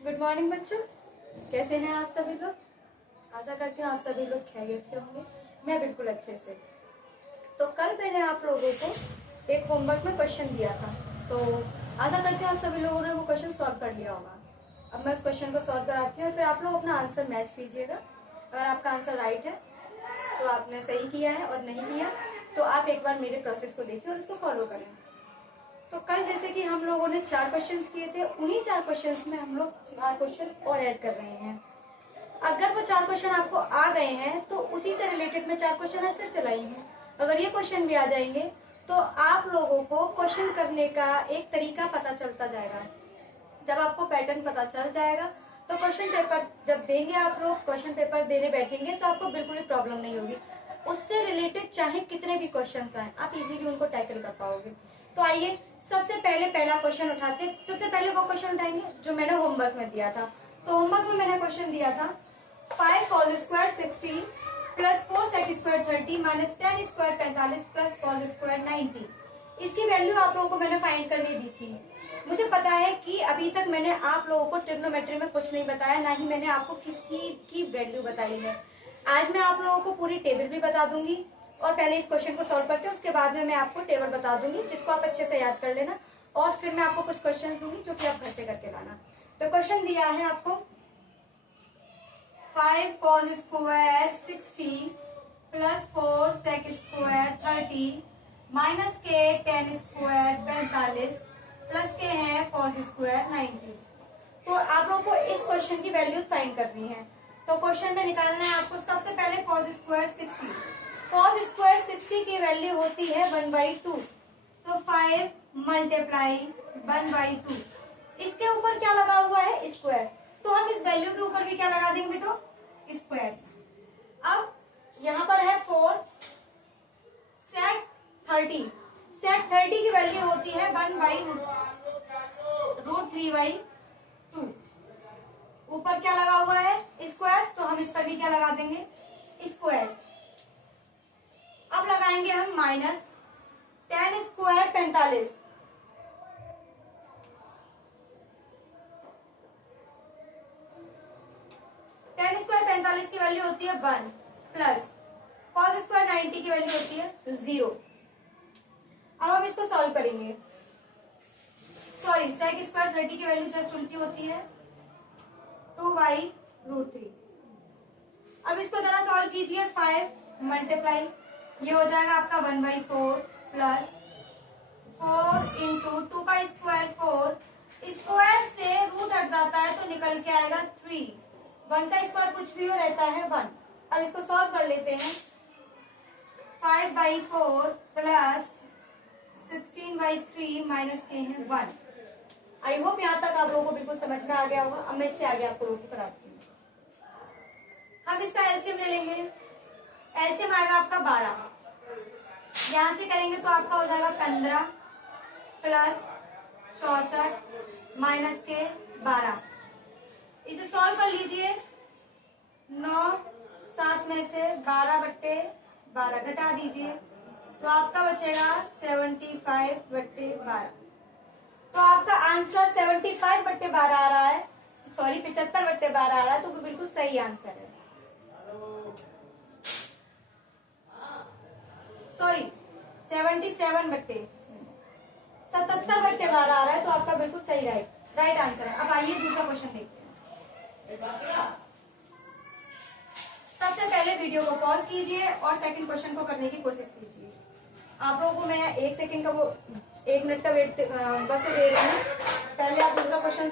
Good morning बच्चों, कैसे हैं आप सभी लोग। आशा करती हूँ आप सभी लोग खैरियत से होंगे। मैं बिल्कुल अच्छे से। तो कल मैंने आप लोगों को एक होमवर्क में क्वेश्चन दिया था, तो आशा करती हूँ आप सभी लोगों ने वो क्वेश्चन सॉल्व कर लिया होगा। अब मैं उस क्वेश्चन को सॉल्व कराती हूँ, फिर आप लोग अपना आंसर मैच कीजिएगा। अगर आपका आंसर राइट है तो आपने सही किया है, और नहीं किया तो आप एक बार मेरे प्रोसेस को देखिए और उसको फॉलो करें। तो कल जैसे कि हम लोगों ने 4 क्वेश्चंस किए थे, उन्हीं 4 क्वेश्चंस में हम लोग 4 क्वेश्चन और ऐड कर रहे हैं। अगर वो 4 क्वेश्चन आपको आ गए हैं तो उसी से रिलेटेड मैं 4 क्वेश्चन आज फिर से लाई हूँ। अगर ये क्वेश्चन भी आ जाएंगे तो आप लोगों को क्वेश्चन करने का एक तरीका पता चलता जाएगा। जब आपको पैटर्न पता चल जाएगा तो क्वेश्चन पेपर जब देंगे, आप लोग क्वेश्चन पेपर देने बैठेंगे तो आपको बिल्कुल भी प्रॉब्लम नहीं होगी। उससे रिलेटेड चाहे कितने भी क्वेश्चन आए, आप इजीली उनको टैकल कर पाओगे। तो आइए सबसे पहले पहला क्वेश्चन उठाते हैं। सबसे पहले वो क्वेश्चन उठाएंगे जो मैंने होमवर्क में दिया था। तो होमवर्क में मैंने क्वेश्चन दिया था 5 cos square 16 plus 4 sec square 30 minus 10 square 45 plus cos square 90। इसकी वैल्यू आप लोगों को मैंने फाइंड करने दी थी। मुझे पता है कि अभी तक मैंने आप लोगों को ट्रिग्नोमेट्री में कुछ नहीं बताया, ना ही मैंने आपको किसी की वैल्यू बताई है। आज मैं आप लोगों को पूरी टेबल भी बता दूंगी, और पहले इस क्वेश्चन को सॉल्व करते हैं, उसके बाद में मैं आपको टेबल बता दूंगी जिसको आप अच्छे से याद कर लेना, और फिर मैं आपको कुछ क्वेश्चन दूंगी जो कि आप घर से करके लाना। तो क्वेश्चन दिया है आपको 5 cos square 60 plus 4 sec square 30 minus के 10 स्क्वायर 45 प्लस के है cos स्क्वायर 90। तो आप लोगों को इस क्वेश्चन की वैल्यूज फाइंड करनी है। तो क्वेश्चन में निकालना है आपको सबसे पहले cos स्क्वायर 60। cos स्क्वायर 60 की वैल्यू होती है 1/2। तो 5 मल्टीप्लाई 1/2। इसके ऊपर क्या लगा हुआ है, स्क्वायर, तो हम इस वैल्यू के ऊपर भी क्या लगा देंगे बेटो, स्क्वायर। अब यहाँ पर है 4 sec 30। sec 30 की वैल्यू होती है 1/√3/2। ऊपर क्या लगा हुआ है, स्क्वायर, तो हम इस पर भी क्या लगा देंगे, स्क्वायर। अब लगाएंगे हम माइनस 10 स्क्वायर 45। 10 स्क्वायर 45 की वैल्यू होती है 1 प्लस cos स्क्वायर 90 की वैल्यू होती है 0। अब हम इसको सॉल्व करेंगे। सॉरी, sec स्क्वायर 30 की वैल्यू जस्ट उल्टी होती है 2/√3। अब इसको जरा सॉल्व कीजिए। 5 मल्टीप्लाई, ये हो जाएगा आपका 1/4 प्लस 4 इंटू 2 का स्क्वायर 4। स्क्वायर से रूट हट जाता है तो निकल के आएगा 3। 1 का स्क्वायर कुछ भी हो रहता है 1। अब इसको सॉल्व कर लेते हैं। 5/4 प्लस 16/3 माइनस के है 1। आई होप यहाँ तक आप लोगों को बिल्कुल समझ में आ गया होगा। अब मैं इससे आगे आपको रोक कराती हूँ। हम इसका एलसीएम ले लेंगे। एलसीएम आएगा आपका 12। यहां से करेंगे तो आपका हो जाएगा 15 प्लस 64 माइनस के 12। इसे सॉल्व कर लीजिए। 9 7 में से 12/12 घटा दीजिए तो आपका बचेगा 75/12। तो आपका आंसर 75/12 आ रहा है, सॉरी 75/12 आ रहा है, तो वो बिल्कुल सही आंसर है। सॉरी 77/12 आ रहा है, तो आपका बिल्कुल सही राइट आंसर है। अब आइए दूसरा क्वेश्चन देखते हैं। सबसे पहले वीडियो को पॉज कीजिए और सेकंड क्वेश्चन को करने की कोशिश कीजिए। आप लोगों को मैं 1 मिनट का वक्त दे रही हूँ। पहले आप दूसरा क्वेश्चन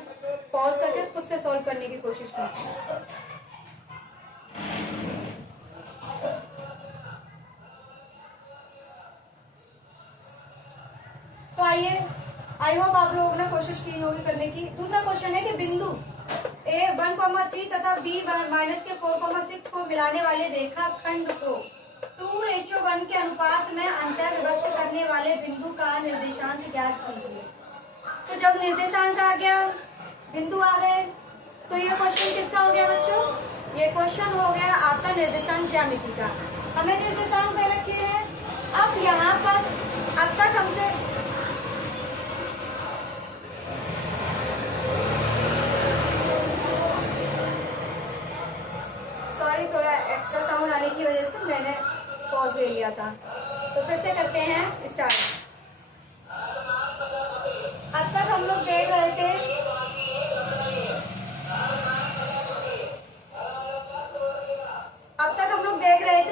पॉज करके खुद से सॉल्व करने की कोशिश कीजिए। तो आइए, आई होप आप लोगों ने कोशिश की होगी करने की। दूसरा क्वेश्चन है कि बिंदु A 1,3 तथा B -4,6 को मिलाने वाले रेखाखंड को 2:1 के अनुपात में अंतर विभक्त करने वाले बिंदु का निर्देशांक ज्ञात कीजिए। तो जब निर्देशांक आ गया, बिंदु आ गए, तो ये क्वेश्चन किसका हो गया बच्चों, ये क्वेश्चन हो गया आपका निर्देशांक ज्यामिति का। हमें निर्देशांक दे रखे हैं। अब यहाँ पर अब तक हमसे ले लिया था। तो फिर से करते हैं स्टार्ट। अब तक हम लोग देख रहे थे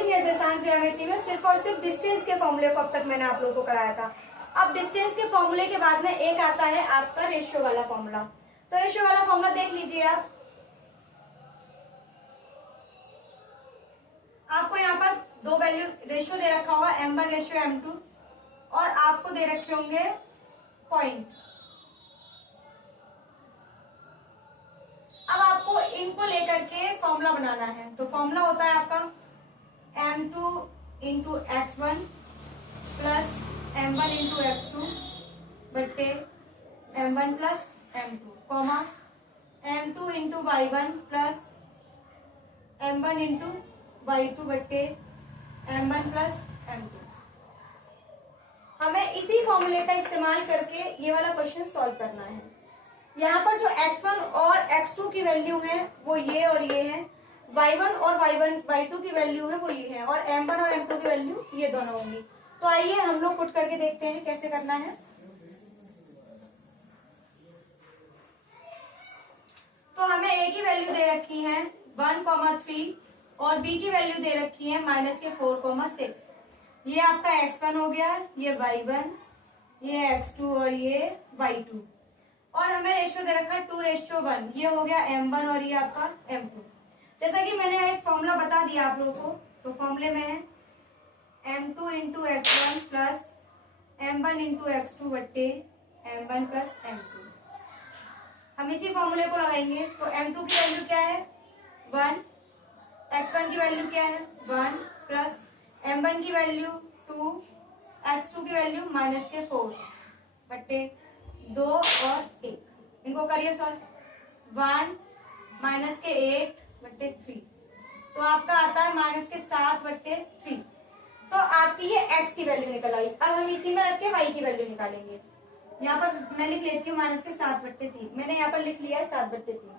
निर्देशांक ज्यामिति में सिर्फ और सिर्फ डिस्टेंस के फॉर्मूले को अब तक मैंने आप लोगों को कराया था। अब डिस्टेंस के फॉर्मूले के बाद में एक आता है आपका रेशियो वाला फॉर्मूला। तो रेशियो वाला फॉर्मूला देख लीजिए आप। आपको यहाँ पर दो वैल्यू रेशियो दे रखा होगा, m1 रेशियो m2, और आपको दे रखे होंगे पॉइंट। अब आपको इनको लेकर के फॉर्मूला बनाना है। तो फॉर्मूला होता है आपका m2 into x1 plus m1 into x2 बट्टे m1 plus m2, comma m2 into y1 plus m1 into y2 बट्टे m1 प्लस m2। हमें इसी फॉर्मूले का इस्तेमाल करके ये वाला क्वेश्चन सॉल्व करना है। यहाँ पर जो x1 और x2 की वैल्यू है वो ये और ये है, y1 और y2 की वैल्यू है वो ये है, और m1 और m2 की वैल्यू ये दोनों होंगी। तो आइए हम लोग पुट करके देखते हैं कैसे करना है। तो हमें a की वैल्यू दे रखी है 1,3 और b की वैल्यू दे रखी है -4,6। ये आपका x1 हो गया, ये y1, ये x2 और ये y2, और हमें रेशियो दे रखा है 2:1। ये हो गया m1 और ये आपका m2। जैसा कि मैंने एक फॉर्मूला बता दिया आप लोगों को, तो फॉर्मूले में है m2 into x1 plus m1 into x2 बट्टे m1 प्लस m2। हम इसी फॉर्मूले को लगाएंगे। तो m2 की वैल्यू क्या है 1, x1 की वैल्यू क्या है 1 प्लस m1 की वैल्यू 2, x2 की वैल्यू -4 बट्टे 2 और 1। इनको करिए सॉल्व। 1 -8 बट्टे 3, तो आपका आता है -7 बट्टे 3। तो आपकी ये x की वैल्यू निकल आई। अब हम इसी में रख के y की वैल्यू निकालेंगे। यहाँ पर मैं लिख लेती हूँ -7 बट्टे 3। मैंने यहाँ पर लिख लिया है 7 बट्टे 3,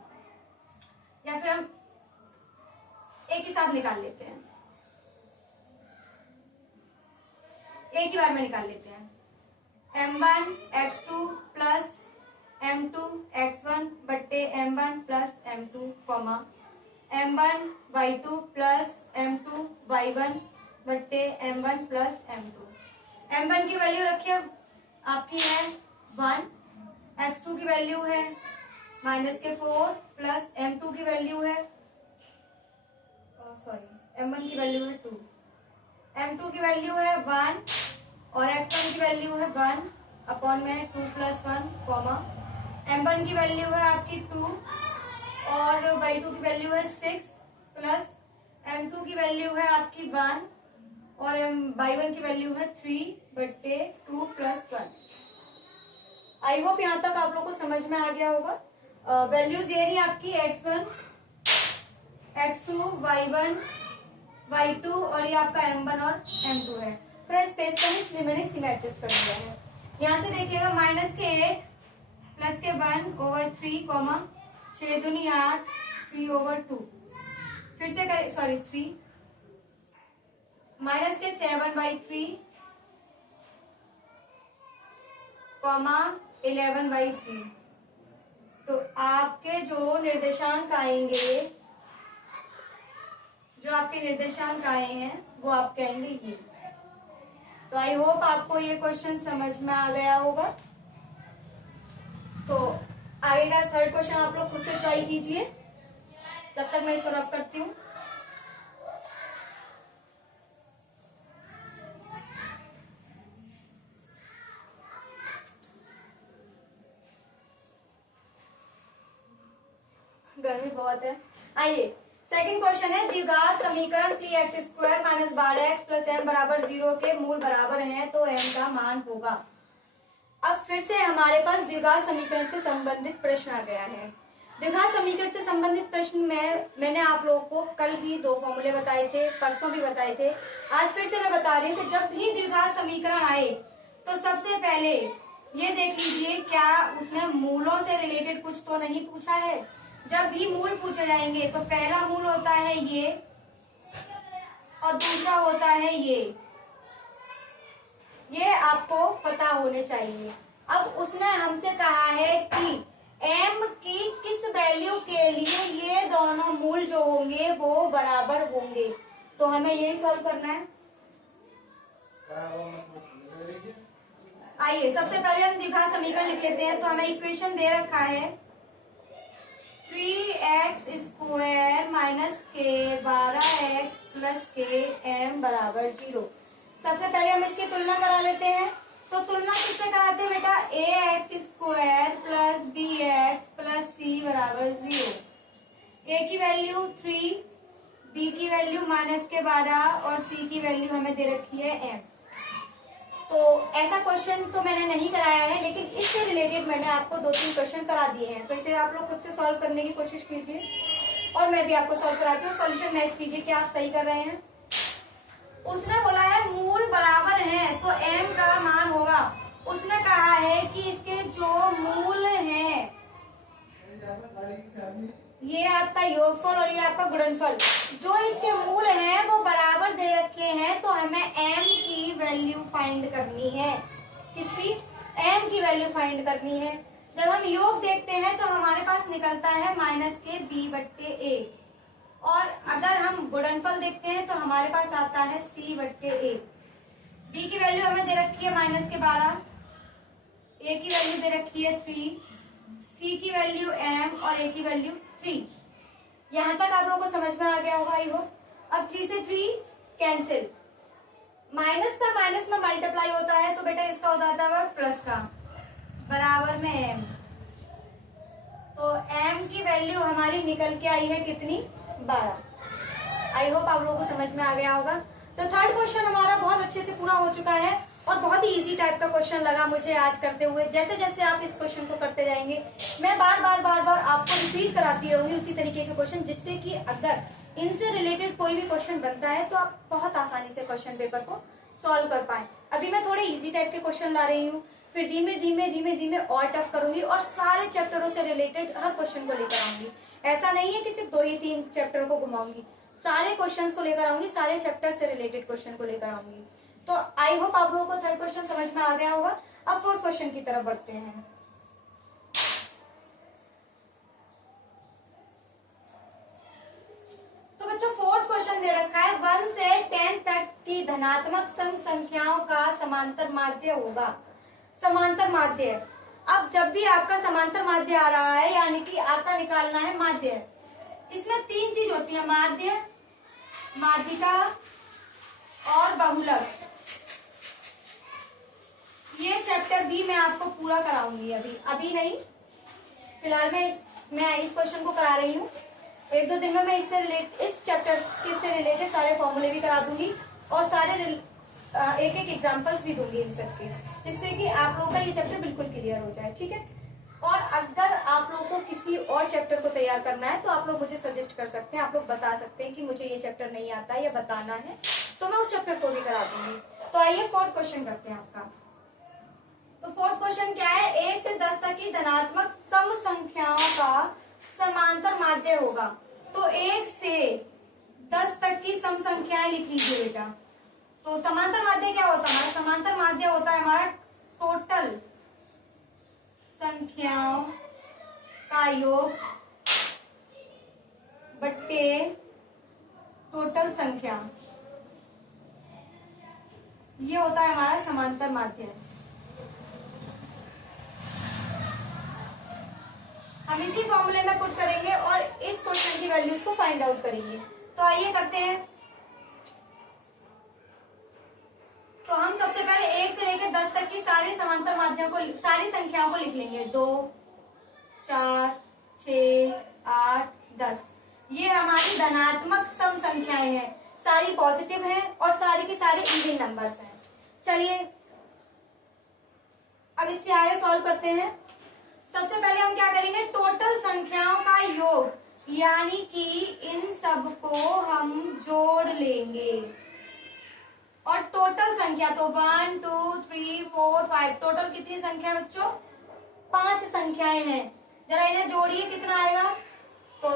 या फिर हम एक ही साथ निकाल लेते हैं, एक ही बार में निकाल लेते हैं। m1 x2 plus m2 x1 बट्टे m1 plus m2, comma m1 y2 plus m2 y1 बट्टे m1 प्लस m2। m1 की वैल्यू रखिए आपकी है 1, x2 की वैल्यू है -4 प्लस m2 की वैल्यू है m1 की वैल्यू है 2, m2 की वैल्यू है 1 और x1 की वैल्यू है 1 अपॉन में 2 प्लस 1, कॉमा m1 की वैल्यू है आपकी 2 और y2 की वैल्यू है 6 प्लस m2 की वैल्यू है आपकी 1 और y1 की वैल्यू है 3 बट्टे 2 प्लस 1। आई होप यहाँ तक आप लोग को समझ में आ गया होगा। वैल्यूज ये रही आपकी x1, x2, y1, y2 और ये आपका m1 और m2 है। थोड़ा स्पेस का मैंने इसी में एडजस्ट कर दिया है। यहाँ से देखिएगा -8 प्लस के 1/3, कॉमा 6 दूनी 8, 3/2। फिर से करें, सॉरी 3 के 7/3, कॉमा 11/3। तो आपके जो निर्देशांक आएंगे, जो आपके निर्देशांक आए हैं वो आपके आएंगे ये। तो आई होप आपको ये क्वेश्चन समझ में आ गया होगा। तो आगे का थर्ड क्वेश्चन आप लोग खुद से ट्राई कीजिए, तब तक मैं इसको रब करती हूँ। गर्मी बहुत है। आइए सेकंड क्वेश्चन है, द्विघात समीकरण 3x² - 12x प्लस m बराबर 0 के मूल बराबर हैं तो m का मान होगा। अब फिर से हमारे पास द्विघात समीकरण से संबंधित प्रश्न आ गया है। द्विघात समीकरण से संबंधित प्रश्न में मैंने आप लोगों को कल भी 2 फॉर्मूले बताए थे, परसों भी बताए थे, आज फिर से मैं बता रही हूँ कि जब भी द्विघात समीकरण आए तो सबसे पहले ये देख लीजिए क्या उसमें मूलों से रिलेटेड कुछ तो नहीं पूछा है। जब भी मूल पूछे जाएंगे तो पहला मूल होता है ये और दूसरा होता है ये। ये आपको पता होने चाहिए। अब उसने हमसे कहा है कि m की किस वैल्यू के लिए ये दोनों मूल जो होंगे वो बराबर होंगे, तो हमें यही सॉल्व करना है। आइए सबसे पहले हम द्विघात समीकरण लिख लेते हैं। तो हमें इक्वेशन दे रखा है 3x² माइनस के 12x प्लस के m बराबर 0। सबसे पहले हम इसकी तुलना करा लेते हैं। तो तुलना किससे कराते हैं बेटा, ax² plus bx plus c बराबर 0। a की वैल्यू 3, b की वैल्यू -12 और c की वैल्यू हमें दे रखी है m। तो ऐसा क्वेश्चन तो मैंने नहीं कराया है, लेकिन इससे रिलेटेड मैंने आपको 2-3 क्वेश्चन करा दिए हैं। तो इसे आप लोग खुद से सॉल्व करने की कोशिश कीजिए और मैं भी आपको सॉल्व कराती हूँ। सॉल्यूशन मैच कीजिए कि आप सही कर रहे हैं। उसने बोला है मूल बराबर हैं तो m का मान होगा। उसने कहा है कि इसके जो मूल हैं, ये आपका योगफल और ये आपका गुणनफल, जो इसके मूल हैं वो बराबर दे रखे हैं। तो हमें m की वैल्यू फाइंड करनी है। किसकी? m की वैल्यू फाइंड करनी है। जब हम योग देखते हैं तो हमारे पास निकलता है -b/a, और अगर हम गुणनफल देखते हैं तो हमारे पास आता है c/a। b की वैल्यू हमें दे रखी है -12, a की वैल्यू दे रखी है 3, c की वैल्यू m और a की वैल्यू 3। यहां तक आप लोगों को समझ में आ गया होगा आई होप। अब 3 से 3 कैंसिल, माइनस का माइनस में मल्टीप्लाई होता है तो बेटा इसका हो जाता है प्लस का, बराबर में m। तो m की वैल्यू हमारी निकल के आई है कितनी, 12। आई होप आप लोगों को समझ में आ गया होगा। तो थर्ड क्वेश्चन हमारा बहुत अच्छे से पूरा हो चुका है और बहुत ही इजी टाइप का क्वेश्चन लगा मुझे आज करते हुए। जैसे जैसे आप इस क्वेश्चन को करते जाएंगे मैं बार बार आपको रिपीट कराती रहूंगी उसी तरीके के क्वेश्चन, जिससे कि अगर इनसे रिलेटेड कोई भी क्वेश्चन बनता है तो आप बहुत आसानी से क्वेश्चन पेपर को सॉल्व कर पाए। अभी मैं थोड़े इजी टाइप के क्वेश्चन ला रही हूँ, फिर धीमे धीमे और टफ करूंगी और सारे चैप्टरों से रिलेटेड हर क्वेश्चन को लेकर आऊंगी। ऐसा नहीं है कि सिर्फ 2 ही 3 चैप्टर को घुमाऊंगी, सारे क्वेश्चंस को लेकर आऊंगी, सारे चैप्टर से रिलेटेड क्वेश्चन को लेकर आऊंगी। तो आई होप आप लोगों को थर्ड क्वेश्चन समझ में आ गया होगा। अब फोर्थ क्वेश्चन की तरफ बढ़ते हैं। तो बच्चों फोर्थ क्वेश्चन दे रखा है 1 से 10 तक की धनात्मक संग संख्याओं का समांतर माध्य होगा। समांतर माध्य, अब जब भी आपका समांतर माध्य आ रहा है यानी कि आपका निकालना है माध्य। इसमें 3 चीज होती है, माध्य, माध्यिका और बहुलक। ये चैप्टर भी मैं आपको पूरा कराऊंगी, अभी नहीं, फिलहाल मैं इस क्वेश्चन को करा रही हूँ। 1-2 दिन में मैं इस चैप्टर से रिलेटेड सारे फॉर्मूले भी करा दूंगी और सारे एक एग्जांपल्स भी दूंगी इन सब के, जिससे कि आप लोगों का ये चैप्टर बिल्कुल क्लियर हो जाए। ठीक है। और अगर आप लोगों को किसी और चैप्टर को तैयार करना है तो आप लोग मुझे सजेस्ट कर सकते हैं, आप लोग बता सकते हैं कि मुझे ये चैप्टर नहीं आता है या बताना है, तो मैं उस चैप्टर को भी करा दूंगी। तो आइए फोर्थ क्वेश्चन करते हैं आपका। तो फोर्थ क्वेश्चन क्या है, 1 से 10 तक की धनात्मक सम संख्याओं का समांतर माध्य होगा। तो 1 से 10 तक की सम संख्याएं लिख लीजिए बेटा। तो समांतर माध्य क्या होता है हमारा, समांतर माध्य होता है हमारा टोटल संख्याओं का योग बट्टे टोटल संख्या, ये होता है हमारा समांतर माध्य। हम इसी फॉर्मूले में पुट करेंगे और इस क्वेश्चन की वैल्यूज को फाइंड आउट करेंगे। तो आइए करते हैं। तो हम सबसे पहले 1 से लेकर 10 तक की सारी समांतर माध्यों को, सारी संख्याओं को लिख लेंगे। 2, 4, 6, 8, 10। ये हमारी धनात्मक सम संख्याएं हैं, सारी पॉजिटिव हैं और सारी की सारी इवन नंबर्स हैं। चलिए अब इससे आगे सॉल्व करते हैं। सबसे पहले हम क्या करेंगे, टोटल संख्याओं का योग, यानी कि इन सब को हम जोड़ लेंगे। और टोटल संख्या तो 1, 2, 3, 4, 5, टोटल कितनी संख्या है बच्चों, 5 संख्याएं हैं। जरा इन्हें जोड़िए, कितना आएगा, तो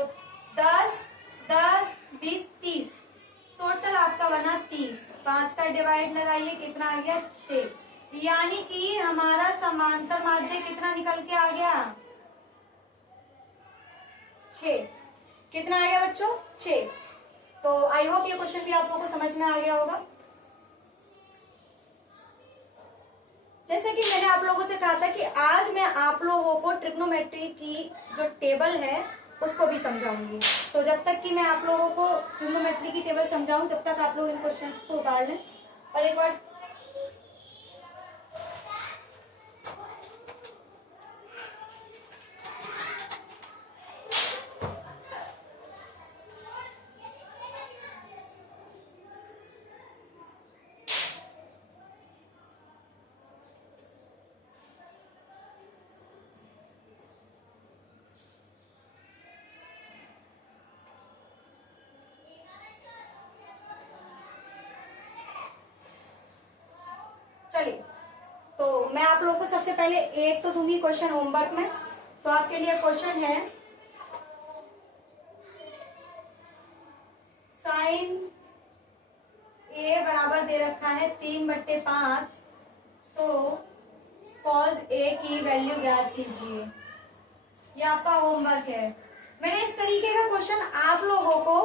10, 10, 20, 30, टोटल आपका बना 30। 5 का डिवाइड लगाइए, कितना आ गया, 6। यानी कि हमारा समांतर माध्य कितना निकल के आ गया? 6। कितना आ गया बच्चों? 6। तो आई होप ये क्वेश्चन भी आप लोगों को समझ में आ गया होगा। जैसे कि मैंने आप लोगों से कहा था कि आज मैं आप लोगों को ट्रिग्नोमेट्री की जो टेबल है उसको भी समझाऊंगी। तो जब तक कि मैं आप लोगों को ट्रिग्नोमेट्री की टेबल समझाऊं, जब तक आप लोग इन क्वेश्चंस को उतार लें। और एक बार चलिए, तो मैं आप लोगों को सबसे पहले एक तो दूंगी क्वेश्चन होमवर्क में। तो आपके लिए क्वेश्चन है साइन ए बराबर दे रखा है 3/5, तो कॉज ए की वैल्यू ज्ञात कीजिए। ये आपका होमवर्क है। मैंने इस तरीके का क्वेश्चन आप लोगों को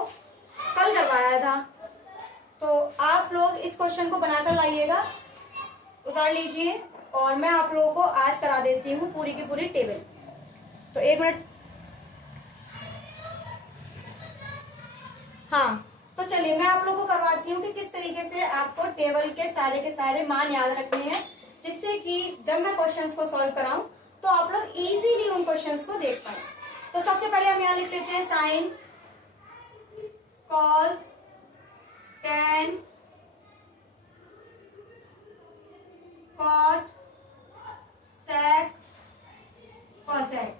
कल करवाया था, तो आप लोग इस क्वेश्चन को बनाकर लाइएगा, उतार लीजिए, और मैं आप लोगों को आज करा देती हूँ पूरी की पूरी टेबल। तो एक मिनट। हाँ, तो चलिए मैं आप लोगों को करवाती हूँ कि किस तरीके से आपको टेबल के सारे मान याद रखने हैं, जिससे कि जब मैं क्वेश्चंस को सॉल्व कराऊं तो आप लोग इजीली उन क्वेश्चंस को देख पाए। तो सबसे पहले हम यहाँ लिख लेते हैं साइन, कॉस, टैन, कॉट, सेक, कोसेक।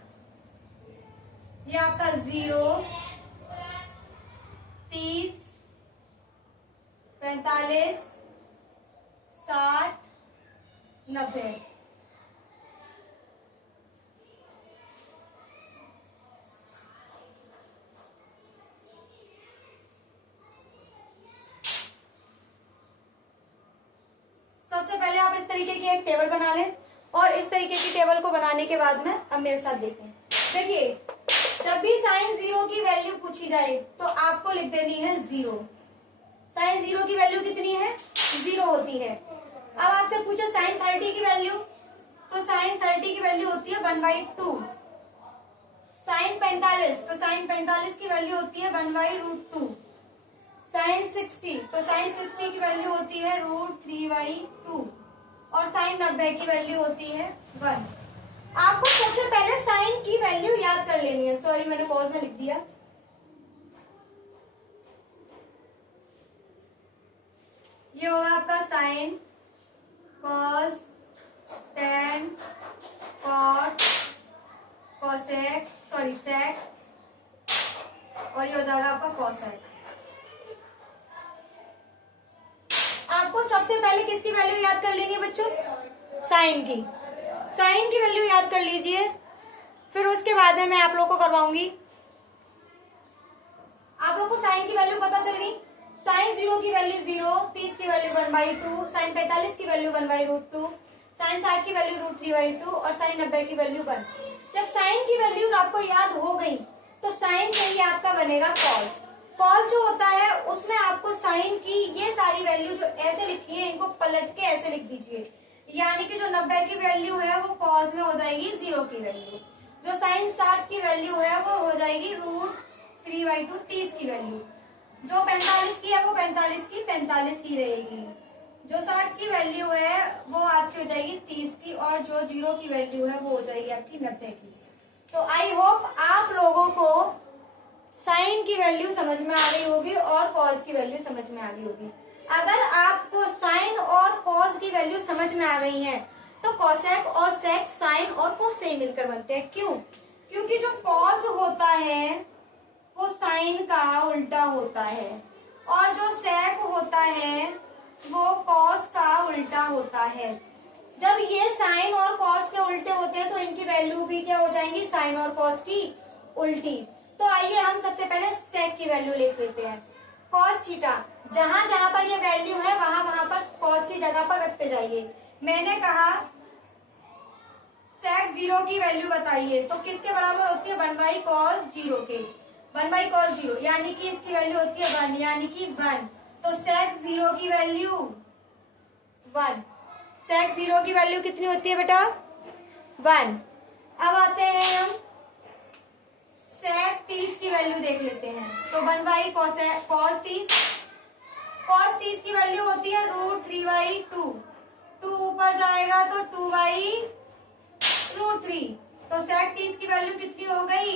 ये आपका 0, 30, 45, 60, 90। सबसे पहले आप इस तरीके की एक टेबल बना लें, और इस तरीके की टेबल को बनाने के बाद में अब मेरे साथ देखें। देखिए, जब भी साइन 0 की वैल्यू पूछी जाए तो आपको लिख देनी है 0। साइन 0 की वैल्यू कितनी है? 0 होती है। अब आपसे पूछो साइन 30 की वैल्यू, तो साइन 30 की वैल्यू होती है 1/2। साइन 45, तो साइन 45 की वैल्यू होती है 1/√2। साइन 60, तो साइन 60 की वैल्यू होती है √3/2। और साइन 90 की वैल्यू होती है 1। आपको सबसे पहले साइन की वैल्यू याद कर लेनी है। सॉरी, मैंने कॉज में लिख दिया। ये होगा आपका sine, cos, tan, cot, cosec, sorry sec, और ये हो जाएगा आपका कोसेक। आपको सबसे पहले किसकी वैल्यू याद कर लेनी है बच्चों? साइन की। साइन की वैल्यू याद कर लीजिए, फिर उसके बाद में मैं आप लोग को करवाऊंगी। आप लोग को साइन की वैल्यू पता चल गई। साइन 0 की वैल्यू 0, 30 की वैल्यू 1/2, साइन 45 की वैल्यू 1/√2, साइन 60 की वैल्यू √3/2 और साइन 90 की वैल्यू 1। जब साइन की वैल्यूज आपको याद हो गई तो साइन से ही आपका बनेगा कॉस। कॉस जो होता है उसमें आपको साइन की ये सारी वैल्यू जो ऐसे लिखी है इनको पलट के ऐसे लिख दीजिए, यानी कि जो 90 की वैल्यू है वो कॉस में हो जाएगी 0 की वैल्यू, जो साइन 60 की वैल्यू है वो हो जाएगी √3/2 30 की वैल्यू, जो 45 की है वो 45 की रहेगी, जो 60 की वैल्यू है वो आपकी हो जाएगी 30 की, और जो 0 की वैल्यू है वो हो जाएगी आपकी 90 की। तो आई होप आप लोगों को साइन की वैल्यू समझ में आ गई होगी और कॉस की वैल्यू समझ में आ गई होगी। अगर आपको साइन और कॉस की वैल्यू समझ में आ गई है तो कॉसेक और सेक साइन और कॉस से मिलकर बनते हैं। क्यों? क्योंकि जो कॉस होता है वो साइन का उल्टा होता है, और जो सेक होता है वो कॉस का उल्टा होता है। जब ये साइन और कॉस के उल्टे होते हैं तो इनकी वैल्यू भी क्या हो जाएंगी? साइन और कॉस की उल्टी। तो आइए हम सबसे पहले सेक की वैल्यू लिख लेते हैं। कॉस थीटा, जहां जहां पर ये वैल्यू है वहां वहां पर कॉस की जगह पर रखते जाइए। मैंने कहा sec 0 की वैल्यू बताइए, तो किसके बराबर होती है 1 बाई कॉस 0 के, 1 बाई कॉस 0, यानी कि इसकी वैल्यू होती है 1, यानी कि 1। तो sec 0 की वैल्यू 1, sec 0 की वैल्यू कितनी होती है बेटा 1। अब आते हैं हम sec 30 की वैल्यू देख लेते हैं। तो 1 बाई cos 30 की वैल्यू होती है √3/2, 2 ऊपर जाएगा तो 2 बाई √3। तो sec 30 की वैल्यू कितनी हो गई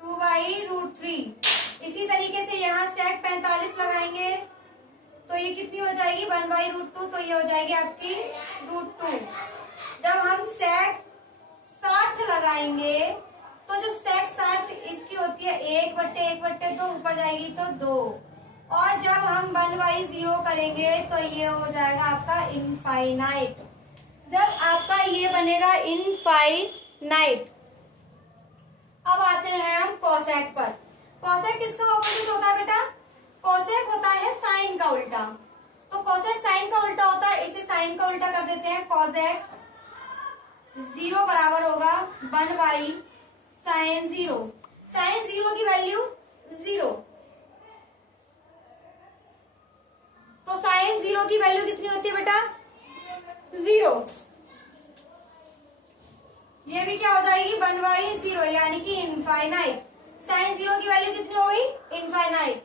2 बाई √3। इसी तरीके से यहाँ sec 45 लगाएंगे तो ये कितनी हो जाएगी 1 बाई √2, तो ये हो जाएगी आपकी √2। जब हम sec 60 लगाएंगे तो जो sec 60 इसकी होती है 1/1/2, ऊपर जाएगी तो 2, और जब हम 1 बाई 0 करेंगे तो ये हो जाएगा आपका इनफाइनाइट। जब आपका ये बनेगा इनफाइनाइट। अब आते हैं हम कोसेक पर। कोसेक किसका ऑपोजिट होता है बेटा, कोसेक होता है साइन का उल्टा। तो कोसेक साइन का उल्टा होता है, इसे साइन का उल्टा कर देते हैं। कोसेक 0 बराबर होगा 1 बाई साइन 0। साइन 0 की वैल्यू 0, तो साइन 0 की वैल्यू कितनी होती है बेटा 0। ये भी क्या हो जाएगी 1 बाई 0, यानी कि इनफाइनाइट। साइन 0 की वैल्यू कितनी हो गई इनफाइनाइट।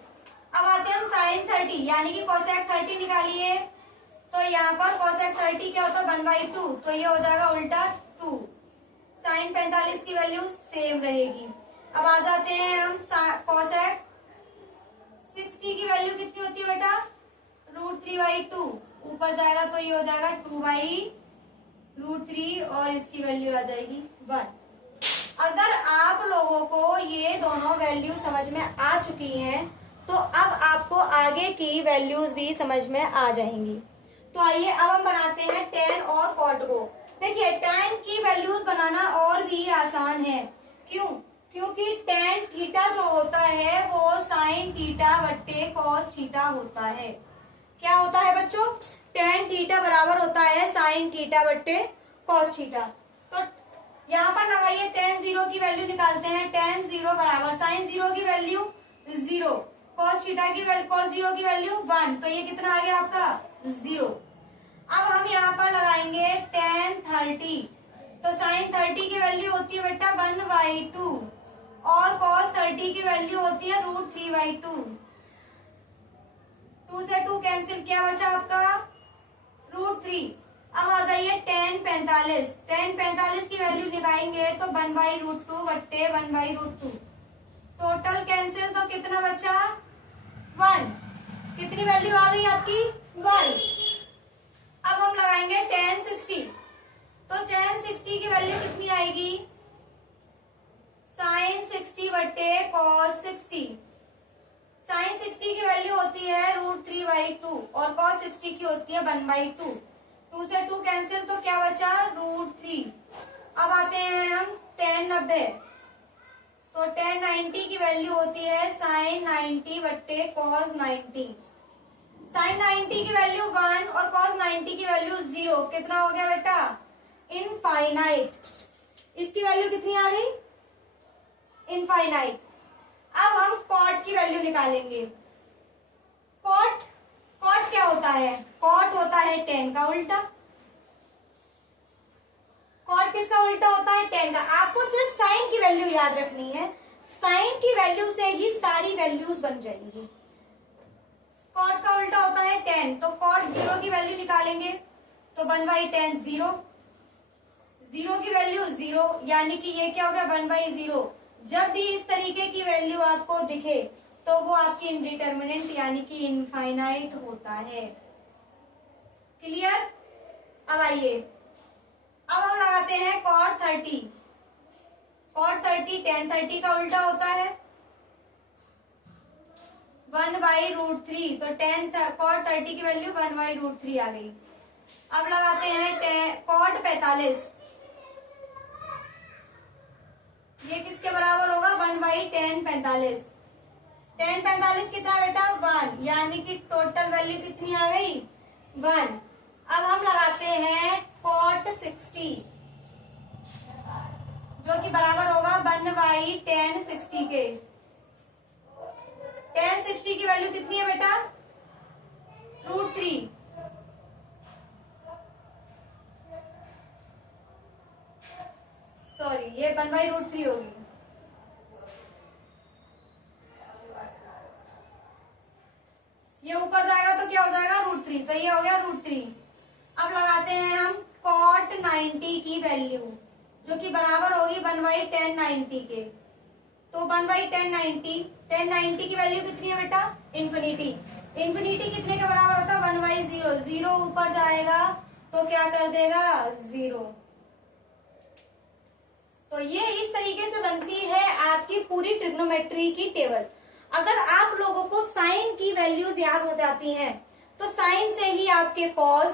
अब आते हैं हम साइन 30, यानी कि कोसेक 30 निकालिए। तो यहाँ पर कोसेक 30 क्या होता है 1 बाई 2, तो ये हो जाएगा उल्टा 2। साइन 45 की वैल्यू सेम रहेगी। अब आ जाते हैं हम कोसेक 60 की वैल्यू कितनी होती है बेटा √3/2, ऊपर जाएगा तो ये हो जाएगा 2 बाई √3, और इसकी वैल्यू आ जाएगी 1। अगर आप लोगों को ये दोनों वैल्यू समझ में आ चुकी हैं तो अब आपको आगे की वैल्यूज भी समझ में आ जाएंगी। तो आइए अब हम बनाते हैं tan और cot को। देखिए tan की वैल्यूज बनाना और भी आसान है। क्यों? क्योंकि tan थीटा जो होता है वो sin थीटा बट्टे cos थीटा होता है। क्या होता है बच्चों, tan थीटा बराबर होता है sin थीटा बट्टे cos थीटा। तो यहाँ पर लगाइए tan 0 की वैल्यू निकालते हैं। tan 0 बराबर sin 0 की वैल्यू 0, cos थीटा की cos 0 की वैल्यू 1, तो ये कितना आ गया आपका 0। अब हम यहाँ पर लगाएंगे tan 30, तो sin 30 की वैल्यू होती है बेटा 1/2, और cos 30 की वैल्यू होती है √3/2। 2 से 2 कैंसिल, क्या बचा आपका √3। अब आ जाइए tan 45, tan 45 की वैल्यू निकालेंगे तो 1/√2 बट्टे 1/√2, टोटल कैंसिल, तो कितना बचा 1। कितनी वैल्यू आ गई आपकी 1। अब हम लगाएंगे tan 60, तो tan 60 की वैल्यू कितनी आएगी sin 60 बट्टे cos 60। sin 60 की वैल्यू होती है √3/2, और cos 60 की होती है 1/2। 2 से 2 कैंसिल, तो क्या बचा √3। अब आते हैं हम tan 90, तो tan 90 की वैल्यू होती है sin 90 बट्टे cos 90। sin 90 की वैल्यू 1 और cos 90 की वैल्यू 0, कितना हो गया बेटा इनफाइनाइट। इसकी वैल्यू कितनी आ गई इनफाइनाइट। अब हम cot की वैल्यू निकालेंगे। cot क्या होता है, cot होता है tan का उल्टा। cot किसका उल्टा होता है tan का। आपको सिर्फ sin की वैल्यू याद रखनी है, sin की वैल्यू से ही सारी वैल्यूज बन जाएंगी। cot का उल्टा होता है tan, तो cot 0 की वैल्यू निकालेंगे तो 1/tan 0, 0 की वैल्यू 0, यानी कि ये क्या हो गया 1/0। जब भी इस तरीके की वैल्यू आपको दिखे तो वो आपकी इनडिटर्मिनेंट यानी कि इनफाइनाइट होता है। क्लियर। अब आइए अब हम लगाते हैं cot 30। cot 30 tan 30 का उल्टा होता है 1/√3, तो cot 30 की वैल्यू 1/√3 आ गई। अब लगाते हैं cot 45, ये किसके बराबर होगा 1/tan 45। tan 45 कितना बेटा 1, यानी कि टोटल वैल्यू कितनी आ गई 1। अब हम लगाते हैं cot 60 जो कि बराबर होगा 1/tan60 के। tan60 की वैल्यू कितनी है बेटा? √3। सॉरी, ये 1/√3 होगी। ये ऊपर जाएगा तो क्या हो जाएगा? √3, तो ये हो गया √3। अब लगाते हैं हम cot 90 की वैल्यू जो कि बराबर होगी 1/tan90 के। तो 1/tan90, tan90 की वैल्यू कितनी है बेटा? इन्फिनिटी। इन्फिनिटी कितने के बराबर होता है? 1/0। 0 ऊपर जाएगा तो क्या कर देगा? 0। तो ये इस तरीके से बनती है आपकी पूरी ट्रिग्नोमेट्री की टेबल। अगर आप लोगों को साइन की वैल्यूज याद हो जाती हैं तो साइन से ही आपके कॉस,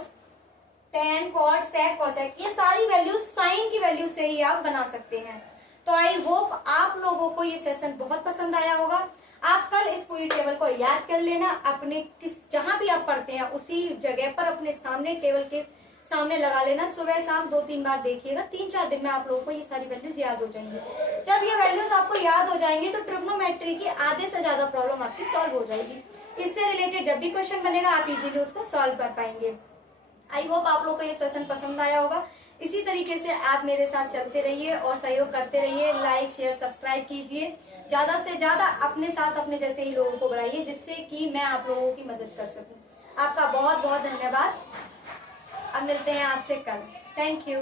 टेन, कॉट, सेक, कोसेक, ये सारी वैल्यूज साइन की वैल्यू से ही आप बना सकते हैं। तो आई होप आप लोगों को ये सेशन बहुत पसंद आया होगा। आप कल इस पूरी टेबल को याद कर लेना, अपने जहां भी आप पढ़ते हैं उसी जगह पर अपने सामने टेबल के सामने लगा लेना। सुबह शाम 2-3 बार देखिएगा, 3-4 दिन में आप लोगों को ये सारी वैल्यूज याद हो जाएंगी। जब ये वैल्यूज आपको याद हो जाएंगी तो ट्रिग्नोमेट्री की आधे से ज्यादा प्रॉब्लम आपकी सॉल्व हो जाएगी। इससे रिलेटेड जब भी क्वेश्चन बनेगा आप इजीली उसको सॉल्व कर पाएंगे। आई होप आप लोग को ये सेशन पसंद आया होगा। इसी तरीके से आप मेरे साथ चलते रहिए और सहयोग करते रहिए। लाइक, शेयर, सब्सक्राइब कीजिए। ज्यादा से ज्यादा अपने साथ अपने जैसे ही लोगों को बढ़ाइए जिससे कि मैं आप लोगों की मदद कर सकूं। आपका बहुत बहुत धन्यवाद। अब मिलते हैं आपसे कल। Thank you.